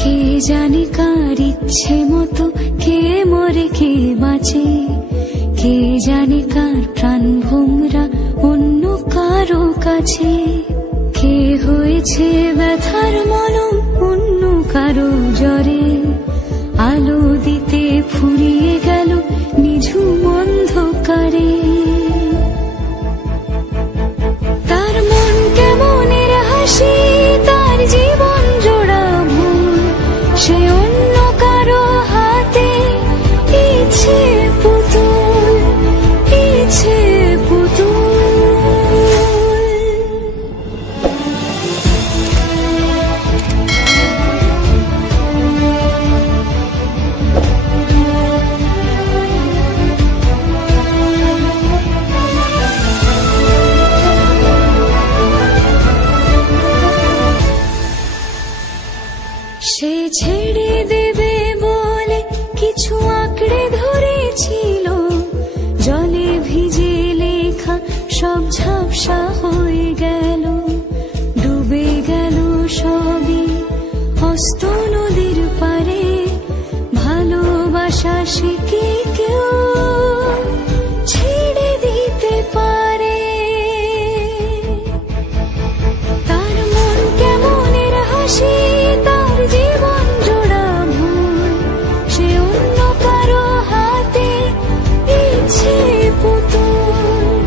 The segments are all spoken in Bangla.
কে জানে কার ইচ্ছে মতো কে মরে কে বাঁচে, কে জানে কার প্রাণ ভোমরা অন্য কারো কাছে, কে হয়েছে ব্যথার মলম অন্য কারো জ্বরে, আলো দিতে ফুরিয়ে গেল নিঝুম অন্ধকারে। তার মন কেমনের হাসি, তার জীবন জোড়া ভুল, সে অন্য কারো হাতে ইচ্ছে পুতুল, ইচ্ছে পুতুল। সে ছেড়ে দেবে বলে কিছু আঁকড়ে ধরেছিল, জলে ভিজে লেখা সব ঝাপসা হয়ে গেল, ডুবে গেল সবই অস্ত নদীর পারে। ভালোবাসা সে কি কেউ ছেড়ে দিতে পারে? তার মন কেমনের হাসি, তার জীবন জোড়া ভুল, সে অন্য কারো হাতে ইচ্ছে পুতুল,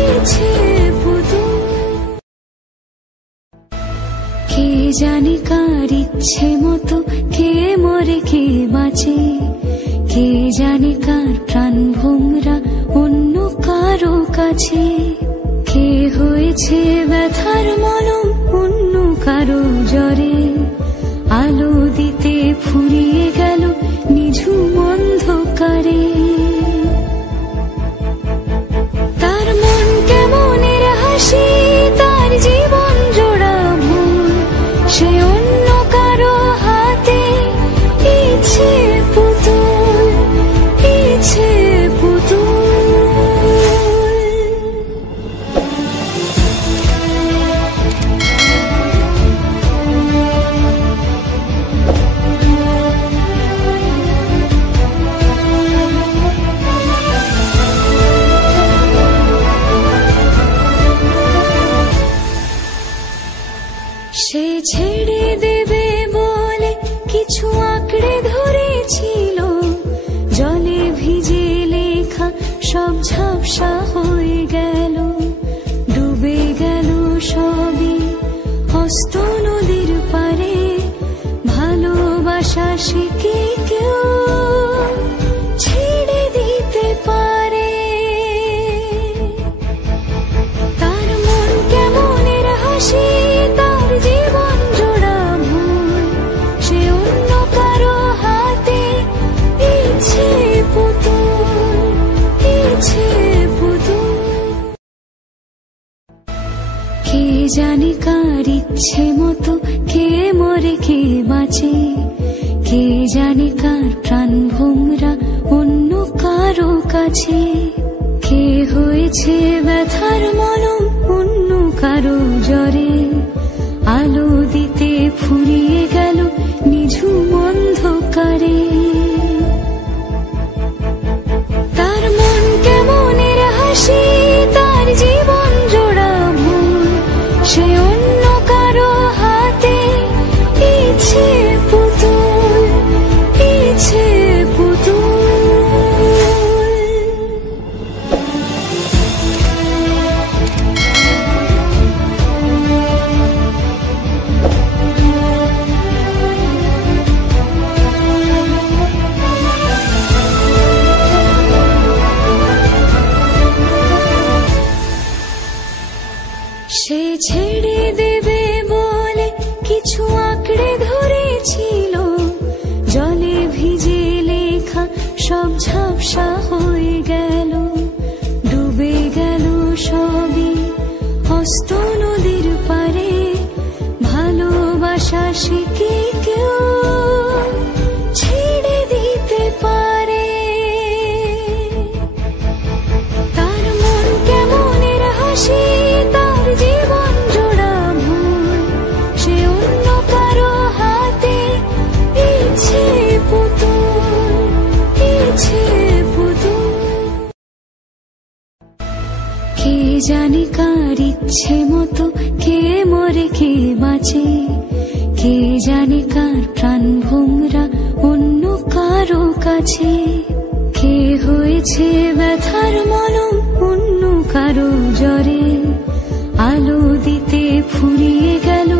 ইচ্ছে পুতুল। কে জানে কার ইচ্ছে মতো কে মরে কে বাঁচে, কে জানে কার প্রাণ ভোমরা অন্য কারো কাছে, কে হয়েছে ব্যথার মলম অন্য কারো জ্বরে, আলো দিতে ফুরিয়ে গেল নিঝুম অন্ধকারে। তার মন কেমনের হাসি, তার জীবন জোড়া ভুল, সে অন্য কারো হাতে ইচ্ছে পুতুল, ইচ্ছে পুতুল। সে ছেড়ে দেবে বলে কিছু আঁকড়ে ধরেছিল, জলে ভিজে লেখা সব ঝাপসা হয়ে গেল, ডুবে গেল সবই অস্ত নদীর পারে। ভালোবাসা সে কি কেউ ছেড়ে দিতে পারে? তার মন কেমনের হাসি, তার জীবন জোড়া ভুল, সে অন্য কারো হাতে ইচ্ছে পুতুল, ইচ্ছে পুতুল। কে জানে কার ইচ্ছে মতো কে মরে কে বাঁচে, কে জানে কার প্রাণ ভোমরা অন্য কারো কাছে, কে হয়েছে ব্যথার মলম অন্য কারো জ্বরে, আলো দিতে ফুরিয়ে গেল নিঝুম অন্ধকারে। তার মন কেমনের হাসি, তার জীবন জোড়া ভুল, সে অন্য কারো হাতে ইচ্ছে পুতুল, ইচ্ছে পুতুল। সে ছেড়ে দেবে বলে কিছু আঁকড়ে ধরেছিল, জলে ভিজে লেখা সব ঝাপসা হয়ে গেল, ডুবে গেল সবই অস্ত নদীর পারে। ভালোবাসা সে কি কেউ ছেড়ে দিতে পারে? তার মন কেমনের হাসি, তার জীবন জোড়া ভুল, সে অন্য কারো হাতে জানে কার ইচ্ছে মতো কে মরে কে বাঁচে, কে জানে কার প্রাণ ভোমরা অন্য কারো কাছে, কে হয়েছে ব্যথার মলম অন্য কারো জ্বরে, আলো দিতে ফুরিয়ে গেল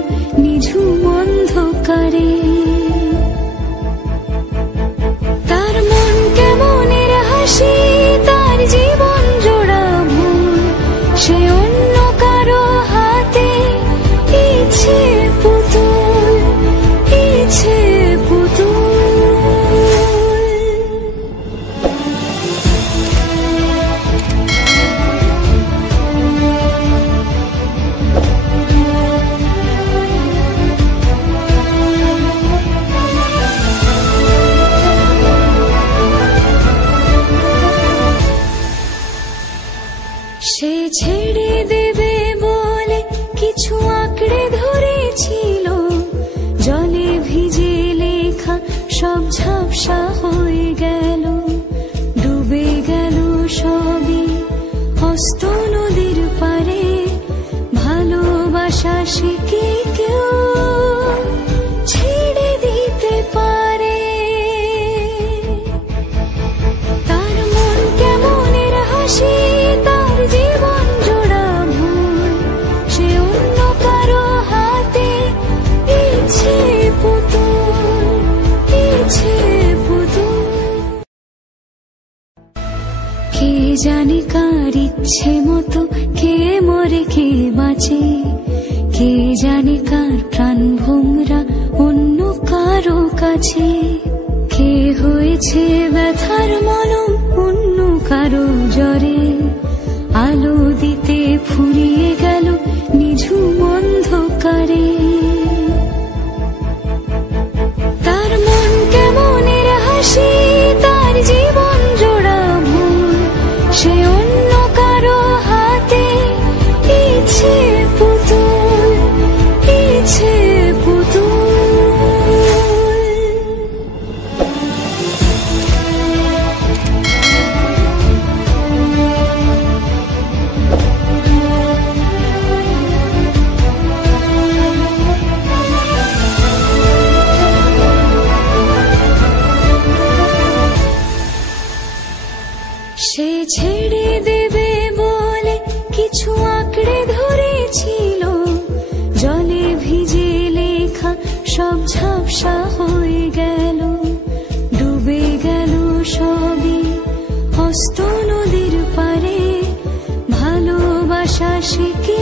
নিঝুম অন্ধকারে। তার মন কেমনের হাসি, তার জীবন জোড়া ভুল, সে অন্য কারো হাতে ইচ্ছে পুতুল, ইচ্ছে পুতুল। সে ছেড়ে দেবে বলে কিছু আঁকড়ে ধরেছিল, জলে ভিজে লেখা সব ঝাপসা হয়ে গেল, ডুবে গেল সবই হস্ত নদীর পারে। ভালোবাসা সে কি কেউ ছেড়ে দিতে পারে? তার মন কেমনের হাসি, তার জীবন জোড়া ভুল, সে অন্য কারো হাতে ইচ্ছে পুতুল, ইচ্ছে পুতুল। কে জানে কার ইচ্ছে মতো কে মরে কে বাঁচে, কে জানে কার প্রাণ ভোমরা অন্য কারো কাছে, কে হয়েছে ব্যথার মলম অন্য কারো জ্বরে, আলো দিতে ফুরিয়ে গেল নিঝুম অন্ধকারে। তার মন কেমনের হাসি, তার জীবন জোড়া ভুল, সে অন্য কারো হাতে ইচ্ছে পুতুল, ইচ্ছে পুতুল। সে ছেড়ে দেবে বলে কিছু আঁকড়ে ধরেছিল, জলে ভিজে লেখা সব ঝাপসা হয়ে গেল, ডুবে গেল সবই হস্ত নদীর পারে। ভালোবাসা সে কি